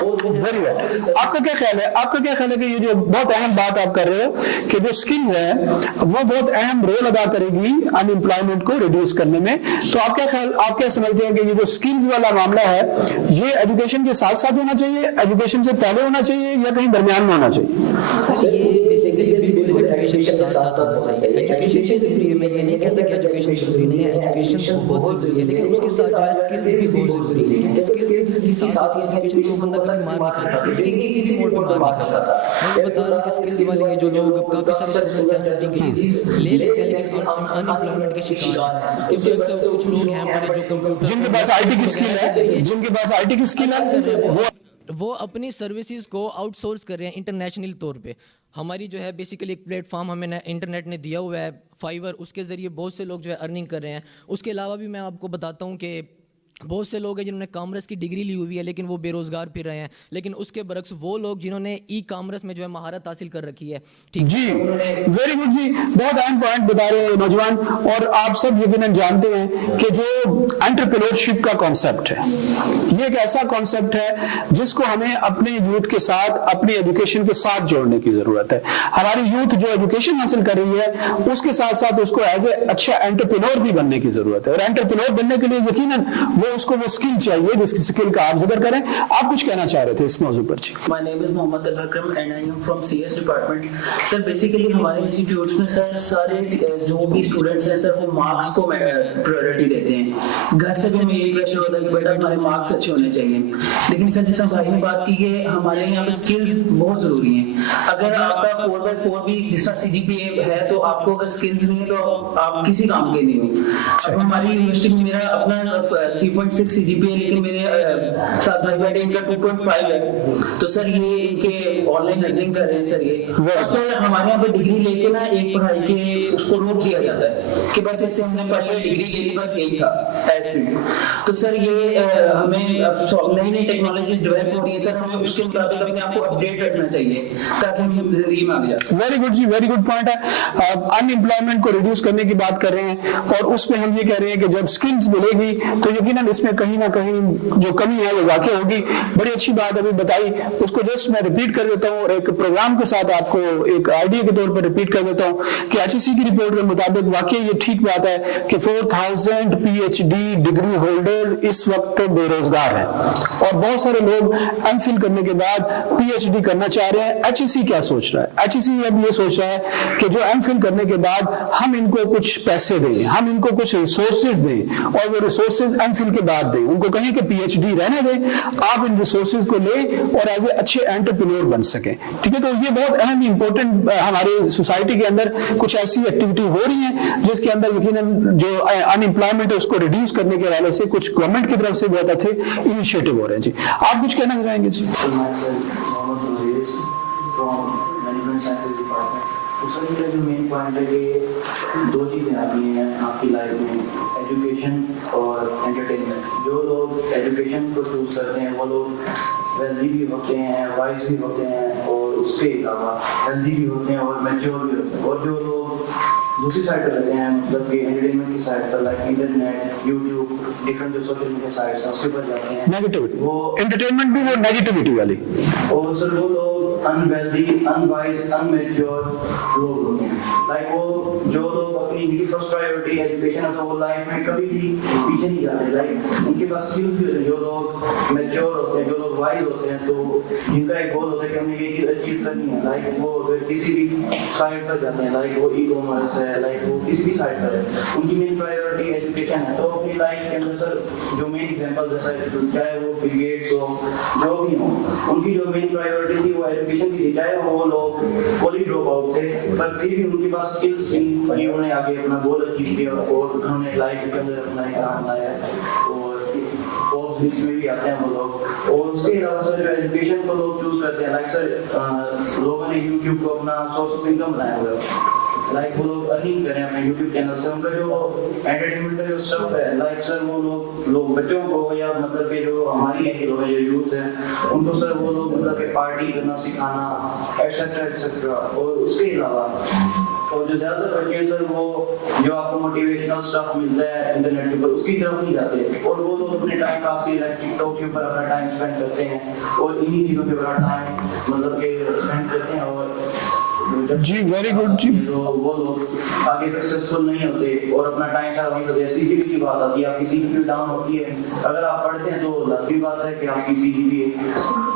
और वेरी वेल, आपका क्या ख्याल है, आपका क्या ख्याल है कि ये जो बहुत अहम बात आप कर रहे हो कि जो स्किल्स है वो बहुत अहम रोल अदा करेगी अनएम्प्लॉयमेंट को रिड्यूस करने में, तो आप क्या ख्याल, आप क्या समझते हैं कि ये जो स्किल्स वाला मामला है ये एजुकेशन के साथ साथ होना चाहिए, एजुकेशन से पहले होना चाहिए या कहीं दरमियान में होना चाहिए? सर ये बेसिकली बिल्कुल एजुकेशन के साथ साथ होना चाहिए। एजुकेशन जरूरी है, मैं ये नहीं कहता कि एजुकेशन जरूरी नहीं है, एजुकेशन बहुत जरूरी है, लेकिन उसके साथ जो है स्किल्स भी बहुत जरूरी है। स्किल्स के साथ एजुकेशन जो बंदा कभी मार नहीं खाता था, किसी भी मोड पे मार नहीं खाता। मैं बता रहा हूँ कि स्किल्स वाले जो लोग काफी सारे डिग्रीज ले लेते हैं लेकिन अनएम्प्लॉयमेंट के शिकार हैं। उसके वजह से कुछ लोग हैं हमारे जो कंप्यूटर जिनके पास आईटी की स्किल है, जिनके पास आईटी की स्किल है वो وہ اپنی سروسز کو آؤٹ سورس کر رہے ہیں انٹرنیشنل طور پہ. ہماری جو ہے بیسیکلی ایک پلیٹ فارم ہمیں انٹرنیٹ نے دیا ہوا ہے فائیور, اس کے ذریعے بہت سے لوگ جو ہے ارننگ کر رہے ہیں. اس کے علاوہ بھی میں آپ کو بتاتا ہوں کہ بہت سے لوگ ہیں جنہوں نے کامرس کی ڈگری لی ہوئی ہے لیکن وہ بے روزگار پھر رہے ہیں. لیکن اس کے برعکس وہ لوگ جنہوں نے ای کامرس میں جو ہے مہارت حاصل کر رکھی ہے. ٹھیک جی ویری گڈ جی, بہت اہم پوائنٹ بتا رہے ہیں نوجوان. اور آپ سب یقیناً جانتے ہیں کہ جو انٹرپرینورشپ کا کانسیپٹ ہے یہ ایک ایسا کانسیپٹ ہے جس کو ہمیں اپنے یوتھ کے ساتھ اپنی ایجوکیشن کے ساتھ جوڑنے کی ضرورت ہے. ہماری یوتھ جو ایجوکیشن حاصل کر رہی ہے اس کے ساتھ ساتھ اس کو ایز اے اچھا انٹرپرینور بھی بننے کی ضرورت ہے. اور انٹرپرینور بننے کے لیے یقیناً اس کو وہ اسکل چاہیے جس کی اسکل کا آپ ذکر کریں. آپ کچھ کہنا چاہ رہے تھے اس موضوع پر. جی My name is Mohammad Al-Akram and I am from CS department. Sir basically ہمارے انسٹیٹیوٹس میں سر سارے جو بھی اسٹوڈنٹس ہیں سر وہ مارکس کو پرائیورٹی دیتے ہیں. گھر سے بھی ہمیں یہی پریشر ہوتا ہے کہ بیٹا تمہارے مارکس اچھے ہونے چاہیے. لیکن سر جیسا بھائی نے بات کی کہ ہمارے یہاں پہ اسکلز بہت ضروری ہیں. اگر آپ کا 4/4 بھی جس طرح CGPA ہے تو آپ کو اگر اسکلز نہیں ہے تو آپ کسی کام کے نہیں ہیں. اب ہماری یونیورسٹی میں میرا اپنا 3.6 CGPA لیکن میرے ساتھ بھائی بیٹے ان کا 2.5 ہے. تو سر یہ ان کے آن لائن لرننگ کر رہے ہیں سر. یہ سر ہمارے یہاں پہ ڈگری لے کے نا ایک پڑھائی کے اس کو روک دیا جاتا ہے کہ بس اس سے ہم نے پہلے ڈگری لے لی بس یہی تھا ایسے. تو سر یہ ہمیں نئی نئی ٹیکنالوجیز ڈیولپ ہو رہی ہیں سر, ہمیں اس کے مطابق اپنے آپ کو اپڈیٹ رکھنا چاہیے تاکہ ہم زندگی میں آگے جا سکیں. ویری گڈ جی, ویری گڈ پوائنٹ ہے. ان امپلائمنٹ کو ریڈیوس کرنے کی بات کر رہے ہیں اور اس میں ہم یہ کہہ رہے ہیں کہ جب اسکلز ملے گی تو یقیناً اس میں کہیں نہ کہیں جو کمی ہے وہ واقع ہوگی. بڑی اچھی بات ابھی بتائی, اس کو جسٹ میں ریپیٹ کر دیتا ہوں اور ایک پروگرام کے ساتھ آپ کو ایک آئیڈیا کے طور پر ریپیٹ کر دیتا ہوں کہ HEC کی رپورٹ کے مطابق واقعی یہ ٹھیک بات ہے کہ 4000 PhD ڈگری ہولڈر اس وقت بے روزگار ہیں اور بہت سارے لوگ MPhil کرنے کے بعد PhD کرنا چاہ رہے ہیں. HEC کیا سوچ رہا ہے؟ HEC اب یہ سوچ رہا ہے کہ جو MPhil کرنے کے بعد ہم ان کو کچھ پیسے دیں, ہم ان کو کچھ ریسورسز دیں اور وہ ریسورسز MPhil کے بعد دیں. ان کو کہیں کہ PhD رہنے دیں, آپ ان ریسورسز کو لیں اور ایز اے اچھے انٹرپرینور بن سکیں. ٹھیک ہے, تو یہ بہت اہم امپورٹنٹ ہمارے سوسائٹی کے اندر کچھ ایسی ایکٹیویٹی ہو رہی ہیں جس کے اندر یقیناً جو ان امپلائمنٹ ہے اس کو ریڈیوس کرنے کے حوالے سے کچھ گورنمنٹ کی طرف سے بہت اچھے انیشیٹو ہو رہے ہیں. جی آپ کچھ کہنا چاہیں گے؟ جی جو مین پوائنٹ ہے کہ دو چیزیں آتی ہیں آپ کی لائف میں, ایجوکیشن اور انٹرٹینمنٹ. جو لوگ ایجوکیشن کو چوز کرتے ہیں وہ لوگ ویلدی بھی ہوتے ہیں, وائز بھی ہوتے ہیں اور اس کے علاوہ ہیلدی بھی ہوتے ہیں اور میچور بھی ہوتے ہیں. اور جو لوگ دوسری سائڈ پہ رہتے ہیں مطلب کہ انٹرٹینمنٹ کی سائڈ پر لائک انٹرنیٹ, یوٹیوب, ڈفرنٹ جو سوشل میڈیا سائٹس ہیں اس کے اوپر جاتے ہیں نیگیٹیوٹی, وہ انٹرٹینمنٹ بھی وہ نیگیٹیوٹی والی. اور سر وہ لوگ انویلدی, انوائز, انمیچور لوگ ہوتے ہیں. لائک وہ جو لوگ اپنی فرسٹ پرائیورٹی ایجوکیشن ہے تو وہ لائف میں کبھی بھی پیچھے نہیں جاتے. لائک ان کے پاس اسکلز بھی ہوتے ہیں. جو لوگ میچور ہوتے ہیں, جو لوگ وائز ہوتے ہیں تو جن کا ایک گول ہوتا ہے کہ ہمیں یہ چیز اچیو کرنی ہے. لائک وہ کسی بھی سائٹ پر جاتے ہیں, لائک وہ ای کامرس ہے, لائک وہ کسی بھی سائٹ پر ہے, ان کی مین پرائیورٹی ایجوکیشن ہے. تو اپنی لائف کے اندر سر جو مین ایگزامپل ہے چاہے وہ بل گیٹس ہو, جو بھی ہوں, ان کی جو مین پرائیورٹی تھی وہ ایجوکیشن کی تھی. چاہے وہ لوگ کالج ڈراپ آؤٹ تھے پر پھر بھی ان کے پاس اسکلس تھی, انہوں نے آگے اپنا گول اچیو کیا اور انہوں نے لائف کے اندر اپنا ایک کام بنایا اور فورتھ لسٹ میں بھی آتے ہیں وہ لوگ. اور اس کے علاوہ سر جو ایجوکیشن کو لوگ چوز کرتے ہیں, لائک سر لوگوں نے یوٹیوب کو اپنا سورس آف انکم بنایا ہوا ہے. لائک وہ لوگ ارننگ کریں اپنے یوٹیوب چینل سے. ان کا جو انٹرٹینمنٹ کا جو اسٹف ہے لائک سر وہ لوگ بچوں کو یا مطلب کہ جو ہماری ایج کے لوگ ہیں, جو یوتھ ہیں, ان کو سر وہ لوگ مطلب کہ پارٹی کرنا سکھانا ایٹسیٹرا ایٹسیٹرا. اور اس کے علاوہ اور جو زیادہ تر بچے ہیں سر وہ جو آپ کو موٹیویشنل اسٹف ملتا ہے انٹرنیٹ کے اوپر اس کی طرف نہیں جاتے. اور وہ لوگ اپنے ٹائم پاس کے لیے ٹک ٹاک کے اوپر اپنا ٹائم اسپینڈ کرتے ہیں اور انہی چیزوں کے اوپر ٹائم مطلب کہ اسپینڈ کرتے ہیں. اور جی ویری گڈ. جی وہ لوگ آگے سکسیسفل نہیں ہوتے اور اپنا ٹائم سارا وہیں ہوتے ہیں. سی جی پی کی بات آتی ہے, آپ کی سی جی پی ڈاؤن ہوتی ہے, اگر آپ پڑھتے ہیں تو لازمی بات ہے کہ آپ کی سی جی پی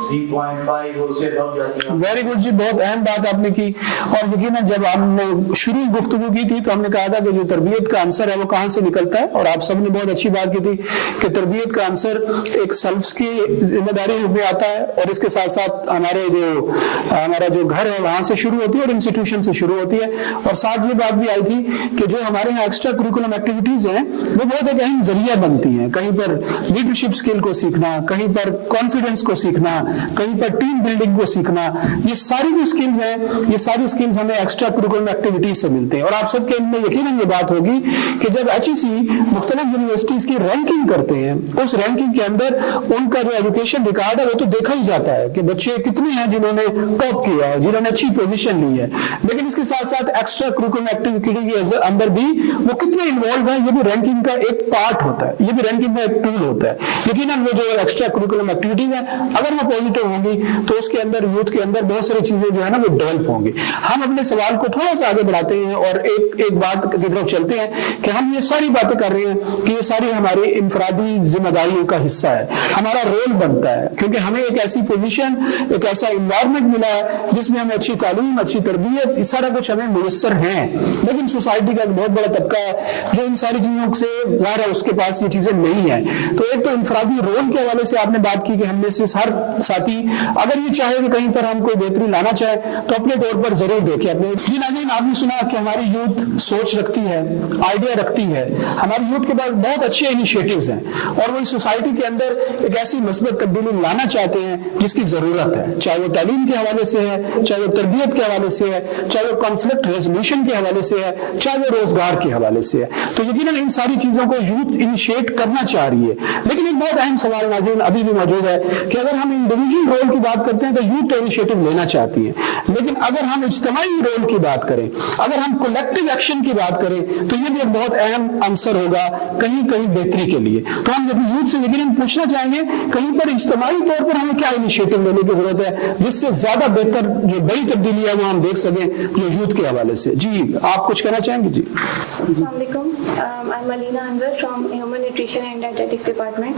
3.5 اور سے ابو جاتی ہے. ویری گڈ جی, بہت اہم بات آپ نے کی. اور یقیناً جب ہم نے شروع گفتگو کی تھی تو ہم نے کہا تھا کہ جو تربیت کا عنصر ہے وہ کہاں سے نکلتا ہے, اور آپ سب نے بہت اچھی بات کی تھی کہ تربیت کا عنصر ایک سیلفس کی ذمہ داری میں آتا ہے اور اس کے ساتھ ساتھ ہمارا جو گھر ہے وہاں سے شروع ہوتی ہے اور انسٹیٹیوشن سے شروع ہوتی ہے. اور ساتھ یہ بات بھی آئی تھی کہ جو ہمارے یہاں ایکسٹرا کریکولم ایکٹیویٹیز ہیں وہ بہت ایک اہم ذریعہ بنتی ہیں. کہیں پر لیڈرشپ اسکل کو سیکھنا, کہیں پر کانفیڈنس کو سیکھنا, कहीं पर टीम बिल्डिंग को सीखना, ये सारी जो स्किल्स हैं, ये सारी स्किल्स हमें एक्स्ट्रा करिकुलम एक्टिविटीज से मिलते हैं। और आप सबके इनमें यकीनन ये बात होगी कि जब HEC मुख्तलिफ यूनिवर्सिटीज की रैंकिंग करते हैं, उस रैंकिंग के अंदर उनका जो एजुकेशन रिकॉर्ड है वो तो देखा ही जाता है कि बच्चे कितने हैं जिन्होंने टॉप किया है, जिन्होंने अच्छी पोजीशन ली है, लेकिन इसके साथ साथ एक्स्ट्रा करिकुलम एक्टिविटी के अंदर भी वो कितने इन्वॉल्व है, ये भी रैंकिंग का एक पार्ट होता है, ये भी रैंकिंग का एक टूल होता है। यकीनन वो जो एक्स्ट्रा करिकुलम एक्टिविटीज है अगर वो पॉजिटिव होंगी तो उसके अंदर यूथ के अंदर बहुत सारी चीजें जो है ना वो डेवलप होंगी। हम अपने सवाल को थोड़ा सा आगे बढ़ाते हैं और एक बात की तरफ चलते हैं कि हम ये सारी बातें कर रहे हैं कि ये सारी हमारी इनफरादी जिम्मेदारियों का हिस्सा है, हमारा रोल बनता है, क्योंकि हमें एक ऐसी पोजीशन, एक ऐसा इन्वायरमेंट मिला है जिसमें हमें अच्छी तालीम, अच्छी तरबियत, इस सारा कुछ हमें मुयस्सर है। लेकिन सोसाइटी का एक बहुत बड़ा तबका है जो इन सारी चीजों से ज़ाहिर है उसके पास ये चीजें नहीं है। तो एक तो इनफरादी रोल के हवाले से आपने बात की कि हमने से हर साथी अगर ये चाहे कि कहीं पर हम कोई बेहतरी लाना चाहे तो अपने तौर पर जरूर देखें अपने। जी नाज़रीन, आपने सुना कि हमारी यूथ सोच रखती है, आइडिया रखती है, हमारी यूथ के पास बहुत अच्छे इनिशिएटिव्स हैं और वो इस सोसाइटी के अंदर एक ऐसी मस्बत तब्दीली लाना चाहते हैं जिसकी जरूरत है, चाहे वो तालीम के हवाले से है, चाहे वो तरबियत के हवाले से है, चाहे वो कॉन्फ्लिक्ट रेजोल्यूशन के हवाले से है, चाहे वो रोजगार के हवाले से है। तो यकीनन इन सारी चीजों को यूथ इनिशिएट करना चाह रही है। लेकिन एक बहुत अहम सवाल नाज़रीन अभी भी मौजूद है कि अगर हम इंडिविजुअल रोल की बात करते हैं तो यूथ तो इनिशिएटिव लेना चाहती है, लेकिन अगर हम इज्तिमाई रोल की बात करें, अगर हम कलेक्टिव एक्शन की बात करें तो ये भी एक बहुत अहम आंसर होगा कहीं कहीं बेहतरी के लिए। तो हम यूथ से यकीनन पूछना चाहेंगे कहीं पर इज्तिमाई तौर पर हमें क्या इनिशिएटिव लेने की जरूरत है जिससे ज्यादा बेहतर जो बड़ी तब्दीली है वो हम देख सकें जो यूथ के हवाले से। जी आप कुछ कहना चाहेंगे? जी I'm Alina Anwar from Human Nutrition and Dietetics Department.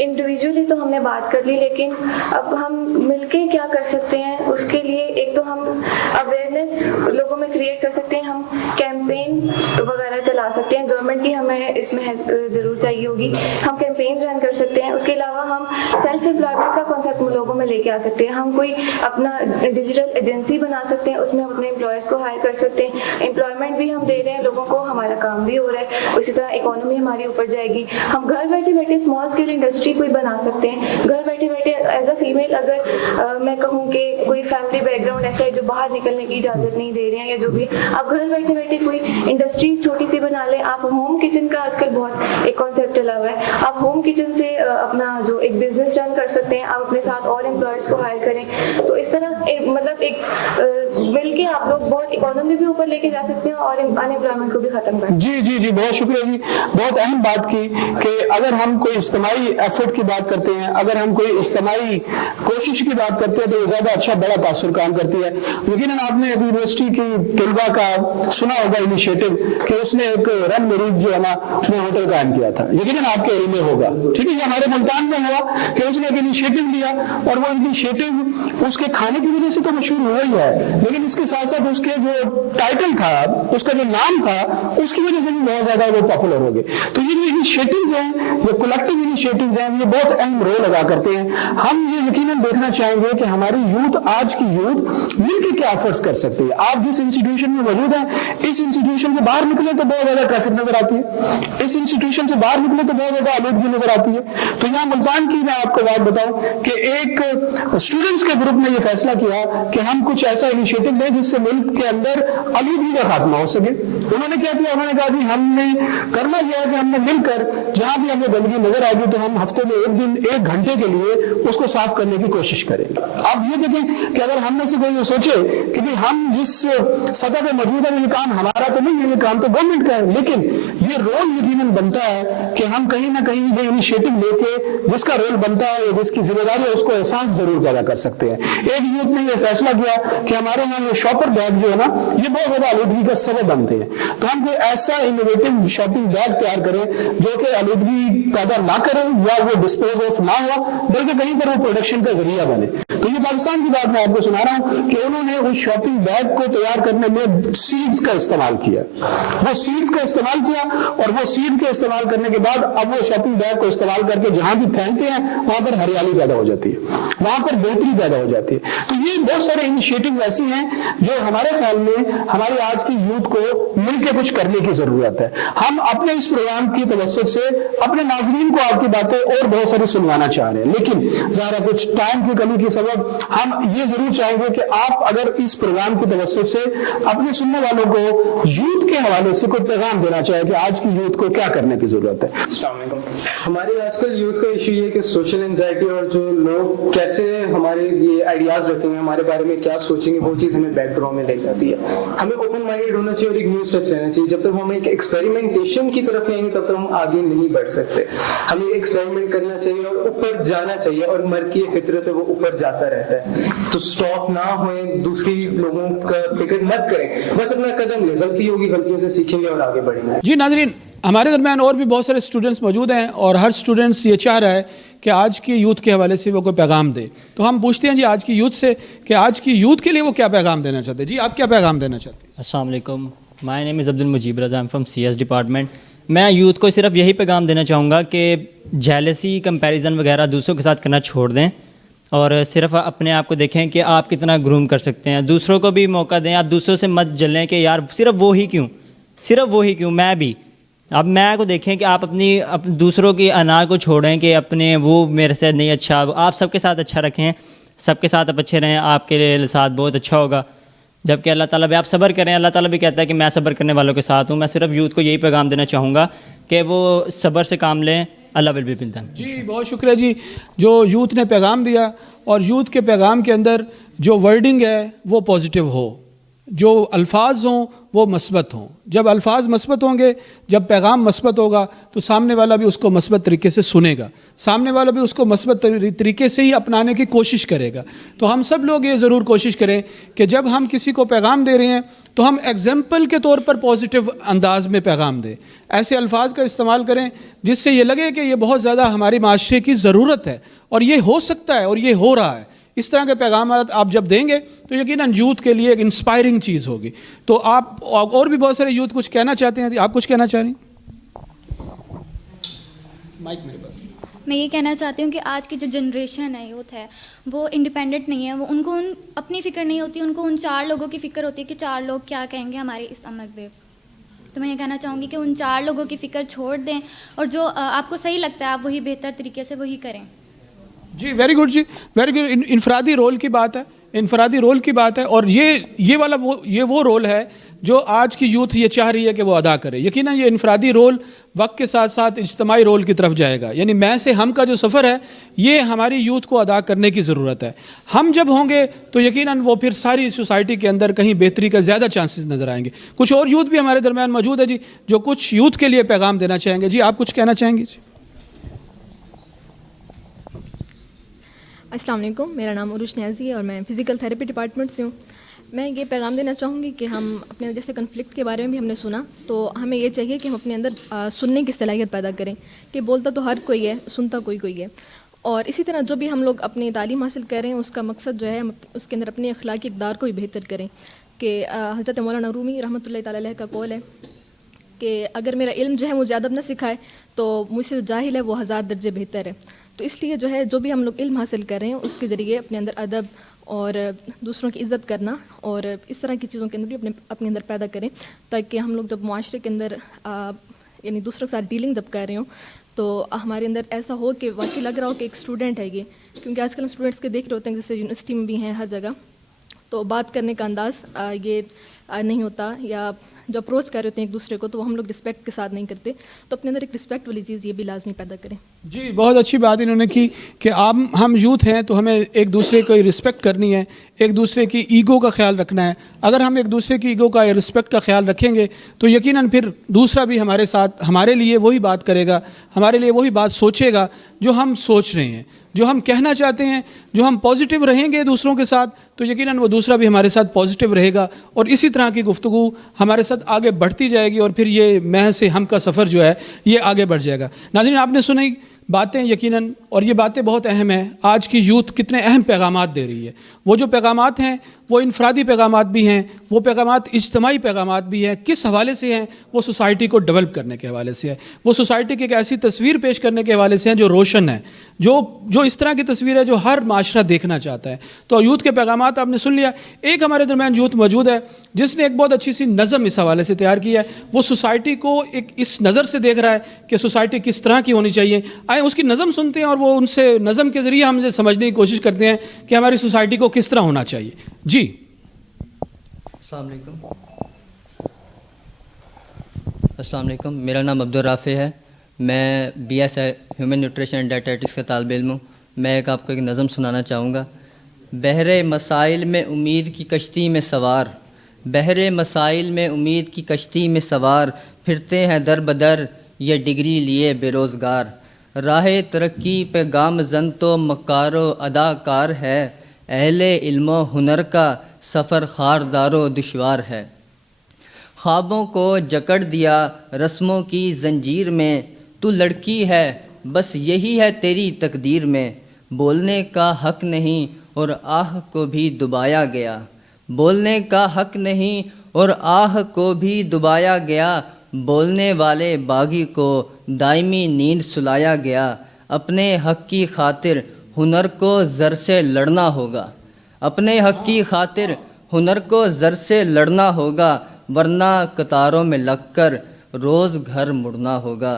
Individually तो हमने बात कर ली, लेकिन अब हम मिलके क्या कर सकते हैं उसके लिए एक तो हम अवेयरनेस लोगों में क्रिएट कर सकते हैं, हम कैंपेन वगैरह चला सकते हैं, गवर्नमेंट की हमें इसमें ज़रूर चाहिए होगी, हम कैंपेन रन कर सकते हैं। उसके अलावा हम सेल्फ एम्प्लॉयमेंट का कॉन्सेप्ट लोगों में लेके आ सकते हैं, हम कोई अपना डिजिटल एजेंसी बना सकते हैं, उसमें हम अपने एम्प्लॉयर्स को हायर कर सकते हैं, एम्प्लॉयमेंट भी हम दे रहे हैं लोगों को, हमारा काम भी हो रहा है, उसी तरह इकोनॉमी हमारी ऊपर जाएगी। हम घर बैठे बैठे स्मॉल स्केल इंडस्ट्री कोई बना सकते हैं, घर बैठे बैठे एज अ फीमेल अगर मैं कहूँ कि कोई फैमिली बैकग्राउंड ऐसा है जो बाहर निकलने की इजाज़त नहीं दे रहे हैं या जो भी, आप घर बैठे बैठे कोई इंडस्ट्री छोटी सी बना लें। आप होम किचन का आजकल बहुत एक कॉन्सेप्ट चला हुआ है, आप होम किचन से अपना जो एक बिजनेस रन कर सकते हैं, आप अपने साथ और एम्प्लॉयर्स को हायर करें। तो इस तरह मतलब एक मिलके आप लोग बहुत इकोनॉमी भी ऊपर लेके जा सकते हैं और अनएम्प्लॉयमेंट को भी खत्म करें। जी जी जी, बहुत शुक्रिया जी, बहुत अहम बात की कि अगर हम कोई इज्तिमाई एफर्ट की बात करते हैं, अगर हम कोई इज्तिमाई कोशिश की बात करते हैं तो वो ज्यादा अच्छा बड़ा तासुर काम करती है। यकीनन आपने अभी यूनिवर्सिटी की तलबा का सुना होगा इनिशिएटिव कि उसने एक रन मरीज जो है ना उसने होटल कायम किया था, यकीनन आपके एरिया में होगा, ठीक है, ये हमारे मुल्तान में हुआ कि उसने एक इनिशिएटिव लिया और वो इनिशिएटिव उसके खाने की वजह से तो मशहूर हुआ ही है, लेकिन इसके साथ साथ उसके जो टाइटल था, उसका जो नाम था, उसकी वजह से भी बहुत ज्यादा वो पॉपुलर हो गए। तो ये जो इनिशिएटिव्स हैं, ये कलेक्टिव इनिशिएटिव्स हैं, ये बहुत अहम रोल अदा करते हैं। हम ये यकीनन देखना चाहेंगे कि हमारी यूथ, आज की यूथ मिलकर क्या एफर्ट्स कर सकती है। आप जिस इंस्टीट्यूशन में मौजूद हैं, इस इंस्टीट्यूशन से बाहर निकले तो बहुत ज्यादा ट्रैफिक नजर आती है, इस इंस्टीट्यूशन से बाहर निकले तो बहुत ज्यादा आलूदगी नजर आती है। तो यहाँ मुल्तान की मैं आपको बात बताऊं कि एक स्टूडेंट्स के ग्रुप ने यह फैसला किया कि हम कुछ ऐसा इनिशिएटिव लें जिससे मुल्क के अंदर आलूदगी का खात्मा हो सके। उन्होंने क्या किया, उन्होंने कहा जी हमने करना यह है कि हमने मिलकर जहां भी हमें गंदगी नजर आएगी तो हम हफ्ते में एक दिन 1 घंटे के लिए उसको साफ करने की कोशिश करेंगे। अब ये देखें कि अगर हमने से कोई सोचे कि भाई हम जिस सतह पे मौजूद है ये काम हमारा तो नहीं है, ये काम तो गवर्नमेंट का है, लेकिन ये रोल यकीनन बनता है कि हम कहीं ना कहीं ये इनिशिएटिव लेके जिसका रोल बनता है या जिसकी जिम्मेदारी है उसको एहसास जरूर पैदा कर सकते हैं। एक यूथ ने ये फैसला किया कि हमारे यहाँ ये शॉपर बैग जो है ना ये बहुत ज्यादा आलूदगी का सबब बनते हैं, तो हम कोई ऐसा इनोवेटिव शॉपिंग बैग तैयार करें जो कि आलूदगी पैदा ना करे या वो डिस्पोज ऑफ ना हो, बल्कि कहीं पर वो प्रोडक्शन का जरिया बने। तो ये पाकिस्तान की बात मैं आपको सुना रहा हूँ कि उन्होंने उस शॉपिंग बैग को तैयार करने में सीड्स का इस्तेमाल किया, वो सीड्स का इस्तेमाल किया और वो सीड के इस्तेमाल करने के बाद अब वो शॉपिंग बैग को इस्तेमाल करके जहां भी फेंकते हैं वहां पर हरियाली पैदा हो जाती है, वहां पर बेहतरी पैदा हो जाती है। तो ये बहुत सारे इनिशिएटिव ऐसी ہیں جو ہمارے خیال میں ہماری آج کی یوتھ کو مل کے کچھ کرنے کی ضرورت ہے. ہم اپنے اس پروگرام کی توسط سے اپنے ناظرین کو آپ کی باتیں اور بہت ساری سنوانا چاہ رہے ہیں, لیکن ظاہر کچھ ٹائم کی کمی کے سبب ہم یہ ضرور چاہیں گے کہ آپ اگر اس پروگرام کی توسط سے اپنے سننے والوں کو یوتھ کے حوالے سے کوئی پیغام دینا چاہے کہ آج کی یوتھ کو کیا کرنے کی ضرورت ہے. السلام علیکم. ہماری آج کل یوتھ کا ایشو یہ ہے کہ سوشل انزائٹی اور جو لوگ کیسے ہمارے یہ آئیڈیاز رکھیں گے, ہمارے بارے میں کیا سوچیں گے, وہ چیز ہمیں بیک گراؤنڈ میں لے جاتی ہے. ہمیں اوپن مائنڈیڈ ہونا چاہیے اور ایک نیو اسٹیپ لینا چاہیے. جب تک ہم ایک ایکسپیریمنٹیشن کی طرف نہیں گے تب تک ہم آگے نہیں بڑھ سکتے. ہمیں ایکسپیریمنٹ کرنا چاہیے اور اوپر جانا چاہیے, اور مرد کی فطرت ہے وہ اوپر جاتا رہتا ہے. تو اسٹاپ نہ ہوئیں, دوسری لوگوں کا فکر مت کریں, بس اپنا قدم لیں. غلطی ہوگی, غلطیوں سے سیکھیں گے اور آگے بڑھیں گے. جی ناظرین, ہمارے درمیان اور بھی بہت سارے اسٹوڈنٹس موجود ہیں اور ہر اسٹوڈنٹس یہ چاہ رہا ہے کہ آج کی یوتھ کے حوالے سے وہ کوئی پیغام دے. تو ہم پوچھتے ہیں جی آج کی یوتھ سے کہ آج کی یوتھ کے لیے وہ کیا پیغام دینا چاہتے ہیں. جی آپ کیا پیغام دینا چاہتے ہیں؟ السلام علیکم, مائی name is Abdul Mujeeb Raza, I am from CS department. میں یوتھ کو صرف یہی پیغام دینا چاہوں گا کہ جیلسی, کمپیریزن وغیرہ دوسروں کے ساتھ کرنا چھوڑ دیں اور صرف اپنے آپ کو دیکھیں کہ آپ کتنا گروم کر سکتے ہیں. دوسروں کو بھی موقع دیں. آپ دوسروں سے مت جلیں کہ یار صرف وہی کیوں میں بھی. اب میں کو دیکھیں کہ آپ اپنی دوسروں کی انا کو چھوڑیں کہ اپنے وہ میرے سے نہیں اچھا. آپ سب کے ساتھ اچھا رکھیں, سب کے ساتھ آپ اچھے رہیں, آپ کے ساتھ بہت اچھا ہوگا. جبکہ اللہ تعالیٰ بھی آپ صبر کریں, اللہ تعالیٰ بھی کہتا ہے کہ میں صبر کرنے والوں کے ساتھ ہوں. میں صرف یوتھ کو یہی پیغام دینا چاہوں گا کہ وہ صبر سے کام لیں, اللہ ول بی ود دیم. جی بہت شکریہ جی, جو یوتھ نے پیغام دیا, اور یوتھ کے پیغام کے اندر جو ورڈنگ ہے وہ پازیٹیو ہو, جو الفاظ ہوں وہ مثبت ہوں. جب الفاظ مثبت ہوں گے, جب پیغام مثبت ہوگا تو سامنے والا بھی اس کو مثبت طریقے سے سنے گا, سامنے والا بھی اس کو مثبت طریقے سے ہی اپنانے کی کوشش کرے گا. تو ہم سب لوگ یہ ضرور کوشش کریں کہ جب ہم کسی کو پیغام دے رہے ہیں تو ہم ایگزامپل کے طور پر پازیٹیو انداز میں پیغام دیں. ایسے الفاظ کا استعمال کریں جس سے یہ لگے کہ یہ بہت زیادہ ہمارے معاشرے کی ضرورت ہے اور یہ ہو سکتا ہے اور یہ ہو رہا ہے. اس طرح کے پیغامات آپ جب دیں گے تو یقیناً یوتھ کے لیے ایک انسپائرنگ چیز ہوگی. تو آپ اور بھی بہت سارے یوتھ کچھ کہنا چاہتے ہیں, آپ کچھ کہنا چاہ رہی ہیں؟ مائک میرے پاس. میں یہ کہنا چاہتی ہوں کہ آج کی جو جنریشن ہے, یوتھ ہے, وہ انڈیپینڈنٹ نہیں ہے. وہ ان کو اپنی فکر نہیں ہوتی, ان کو ان 4 لوگوں کی فکر ہوتی ہے کہ 4 لوگ کیا کہیں گے ہمارے اس امک ویو. تو میں یہ کہنا چاہوں گی کہ ان 4 لوگوں کی فکر چھوڑ دیں اور جو آپ کو صحیح لگتا ہے آپ وہی بہتر طریقے سے وہی کریں. جی ویری گڈ, جی ویری گڈ. انفرادی رول کی بات ہے, انفرادی رول کی بات ہے, اور یہ وہ رول ہے جو آج کی یوتھ یہ چاہ رہی ہے کہ وہ ادا کرے. یقیناً یہ انفرادی رول وقت کے ساتھ ساتھ اجتماعی رول کی طرف جائے گا. یعنی میں سے ہم کا جو سفر ہے یہ ہماری یوتھ کو ادا کرنے کی ضرورت ہے. ہم جب ہوں گے تو یقیناً وہ پھر ساری سوسائٹی کے اندر کہیں بہتری کا زیادہ چانسز نظر آئیں گے. کچھ اور یوتھ بھی ہمارے درمیان موجود ہے جی, جو کچھ یوتھ کے لیے پیغام دینا چاہیں گے. جی آپ کچھ کہنا چاہیں گے؟ جی السلام علیکم, میرا نام عروج نیازی ہے اور میں فزیکل تھیراپی ڈپارٹمنٹ سے ہوں. میں یہ پیغام دینا چاہوں گی کہ ہم اپنے جیسے کنفلکٹ کے بارے میں بھی ہم نے سنا, تو ہمیں یہ چاہیے کہ ہم اپنے اندر سننے کی صلاحیت پیدا کریں کہ بولتا تو ہر کوئی ہے, سنتا کوئی ہے. اور اسی طرح جو بھی ہم لوگ اپنی تعلیم حاصل کر رہے ہیں اس کا مقصد جو ہے ہم اس کے اندر اپنی اخلاقی اقدار کو بھی بہتر کریں. کہ حضرت مولانا رومی رحمۃ اللہ تعالی علیہ کا قول ہے کہ اگر میرا علم جو ہے مجھے ادب نہ سکھائے تو مجھ سے جو جاہل ہے وہ 1000 درجے بہتر ہے. تو اس لیے جو ہے جو بھی ہم لوگ علم حاصل کر رہے ہیں اس کے ذریعے اپنے اندر ادب اور دوسروں کی عزت کرنا اور اس طرح کی چیزوں کے اندر بھی اپنے اندر پیدا کریں, تاکہ ہم لوگ جب معاشرے کے اندر یعنی دوسروں کے ساتھ ڈیلنگ جب کر رہے ہوں تو ہمارے اندر ایسا ہو کہ واقعی لگ رہا ہو کہ ایک اسٹوڈنٹ ہے یہ. کیونکہ آج کل ہم اسٹوڈنٹس کے دیکھ رہے ہوتے ہیں جیسے یونیورسٹی میں بھی ہیں ہر جگہ, تو بات کرنے کا انداز یہ نہیں ہوتا, یا جو اپروچ کر رہے ہوتے ہیں ایک دوسرے کو تو وہ ہم لوگ رسپیکٹ کے ساتھ نہیں کرتے. تو اپنے اندر ایک رسپیکٹ والی چیز یہ بھی لازمی پیدا کریں. جی بہت اچھی بات انہوں نے کی کہ ہم یوتھ ہیں تو ہمیں ایک دوسرے کو رسپیکٹ کرنی ہے, ایک دوسرے کی ایگو کا خیال رکھنا ہے. اگر ہم ایک دوسرے کی ایگو کا یا رسپیکٹ کا خیال رکھیں گے تو یقیناً پھر دوسرا بھی ہمارے ساتھ ہمارے لیے وہی بات کرے گا, ہمارے لیے وہی بات سوچے گا جو ہم سوچ رہے ہیں, جو ہم کہنا چاہتے ہیں. جو ہم پازیٹیو رہیں گے دوسروں کے ساتھ تو یقیناً وہ دوسرا بھی ہمارے ساتھ پازیٹیو رہے گا, اور اسی طرح کی گفتگو ہمارے ساتھ آگے بڑھتی جائے گی, اور پھر یہ میں سے ہم کا سفر جو ہے یہ آگے بڑھ جائے گا. ناظرین آپ نے سنی باتیں یقیناً, اور یہ باتیں بہت اہم ہیں. آج کی یوتھ کتنے اہم پیغامات دے رہی ہے. وہ جو پیغامات ہیں وہ انفرادی پیغامات بھی ہیں, وہ پیغامات اجتماعی پیغامات بھی ہیں. کس حوالے سے ہیں؟ وہ سوسائٹی کو ڈیولپ کرنے کے حوالے سے ہے, وہ سوسائٹی کی ایک ایسی تصویر پیش کرنے کے حوالے سے ہیں جو روشن ہے, जो इस तरह की तस्वीर है जो हर माशरा देखना चाहता है। तो यूथ के पैगामात आपने सुन लिया। एक हमारे दरमियान यूथ मौजूद है जिसने एक बहुत अच्छी सी नज़म इस हवाले से तैयार की है। वो सोसाइटी को एक इस नज़र से देख रहा है कि सोसाइटी किस तरह की होनी चाहिए। आए उसकी नज़म सुनते हैं और वो उनसे नज़म के ज़रिए हम समझने की कोशिश करते हैं कि हमारी सोसाइटी को किस तरह होना चाहिए। जी अस्सलाम वालेकुम, मेरा नाम अब्दुल राफ़ी है। मैं BS human nutrition and dietetics का तालिब इल्म हूँ। मैं आपको एक नज़म सुनाना चाहूँगा। बहरे मसाइल में उम्मीद की कश्ती में सवार, बहरे मसाइल में उम्मीद की कश्ती में सवार, फिरते हैं दर बदर ये डिग्री लिए बेरोज़गार। राह तरक्की पे गामज़न तो मकारो अदाकार है, अहले इल्मो हुनर का सफ़र खारदारो दुश्वार है। ख्वाबों को जकड़ दिया रस्मों की ज़ंजीर में, तू लड़की है बस यही है तेरी तकदीर में। बोलने का हक़ नहीं और आह को भी दबाया गया, बोलने का हक़ नहीं और आह को भी दबाया गया। बोलने वाले बागी को दायमी नींद सुलाया गया। अपने हक़ की खातिर हुनर को ज़र से लड़ना होगा, अपने हक़ की खातिर हुनर को ज़र से लड़ना होगा, वरना कतारों में लगकर रोज़ घर मुड़ना होगा।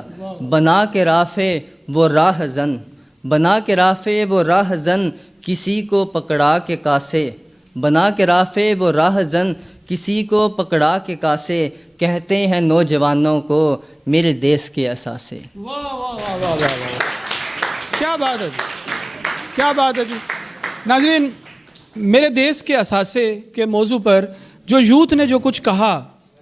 बना के राफ़े वो राह जन, बना के राफ़े वो राह जन, किसी को पकड़ा के कासे, बना के राफ़े वो राह जन, किसी को पकड़ा के कासे। कहते हैं नौजवानों को मेरे देश के असासे। वाह वाह वाह वाह वाह, क्या बात है जी, क्या बात है जी। नाज़रीन, मेरे देश के असासे के मौजू पर जो यूथ ने जो कुछ कहा,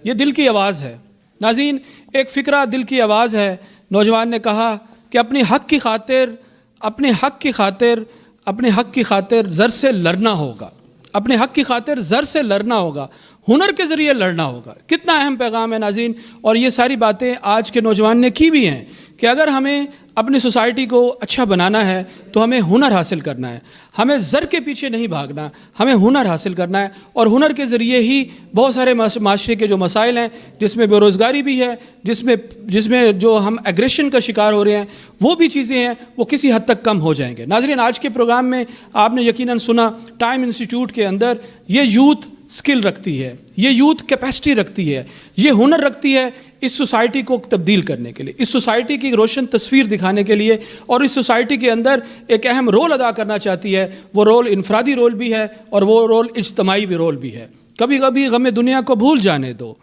ये दिल की आवाज़ है। नाज़रीन, एक फ़िक्रा दिल की आवाज़ है। नौजवान ने कहा कि अपने हक़ की खातिर, अपने हक़ की खातिर, अपने हक़ की खातिर ज़र से लड़ना होगा, अपने हक़ की खातिर ज़र से लड़ना होगा, हुनर के ज़रिए लड़ना होगा। कितना अहम पैगाम है नाज़रीन। और ये सारी बातें आज के नौजवान ने की भी हैं कि अगर हमें अपनी सोसाइटी को अच्छा बनाना है तो हमें हुनर हासिल करना है, हमें ज़र के पीछे नहीं भागना, हमें हुनर हासिल करना है। और हुनर के ज़रिए ही बहुत सारे माशरे के जो मसाइल हैं, जिसमें बेरोज़गारी भी है, जिसमें जो हम एग्रेशन का शिकार हो रहे हैं, वो भी चीज़ें हैं, वो किसी हद तक कम हो जाएंगे। नाज़रीन, आज के प्रोग्राम में आपने यकीनन सुना, टाइम इंस्टीट्यूट के अंदर ये यूथ स्किल रखती है, ये यूथ कैपेसिटी रखती है, ये हुनर रखती है इस सोसाइटी को तब्दील करने के लिए, इस सोसाइटी की रोशन तस्वीर दिखाने के लिए, और इस सोसाइटी के अंदर एक अहम रोल अदा करना चाहती है। वो रोल इनफरादी रोल भी है और वो रोल इज्तमाई भी रोल भी है। कभी कभी गमे दुनिया को भूल जाने दो,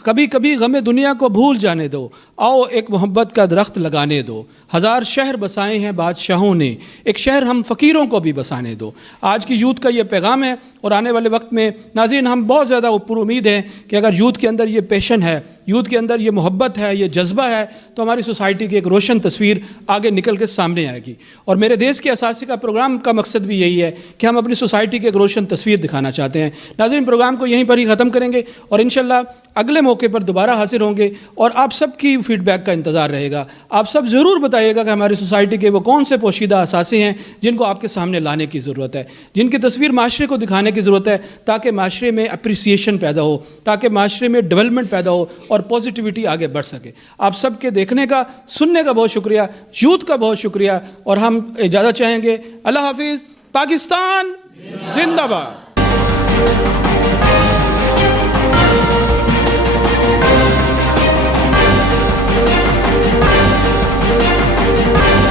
कभी कभी गमे दुनिया को भूल जाने दो, आओ एक मोहब्बत का दरख्त लगाने दो। हज़ार शहर बसाए हैं बादशाहों ने, एक शहर हम फ़कीरों को भी बसाने दो। आज की यूथ का ये पैगाम है। और आने वाले वक्त में नाज़रीन, हम बहुत ज़्यादा ऊपर उम्मीद है कि अगर यूथ के अंदर ये पैशन है, यूथ के अंदर ये मोहब्बत है, ये जज्बा है, तो हमारी सोसाइटी की एक रोशन तस्वीर आगे निकल के सामने आएगी। और मेरे देश के असासे का प्रोग्राम का मकसद भी यही है कि हम अपनी सोसाइटी की एक रोशन तस्वीर दिखाना चाहते हैं। नाज़रीन, प्रोग्राम को यहीं पर ही ख़त्म करेंगे और इंशाल्लाह अगले मौके पर दोबारा हाजिर होंगे और आप सबकी फीडबैक का इंतज़ार रहेगा। आप सब ज़रूर बताइएगा कि हमारी सोसाइटी के वो कौन से पोशीदा असासे हैं जिनको आपके सामने लाने की ज़रूरत है, जिनकी तस्वीर माशरे को दिखाने की ज़रूरत है, ताकि माशरे में अप्रिसिएशन पैदा हो, ताकि माशरे में डेवलपमेंट पैदा हो और पॉजिटिविटी आगे बढ़ सके। आप सबके देखने का, सुनने का बहुत शुक्रिया, यूथ का बहुत शुक्रिया, और हम इजाज़त चाहेंगे। अल्लाह हाफिज़। पाकिस्तान जिंदाबाद।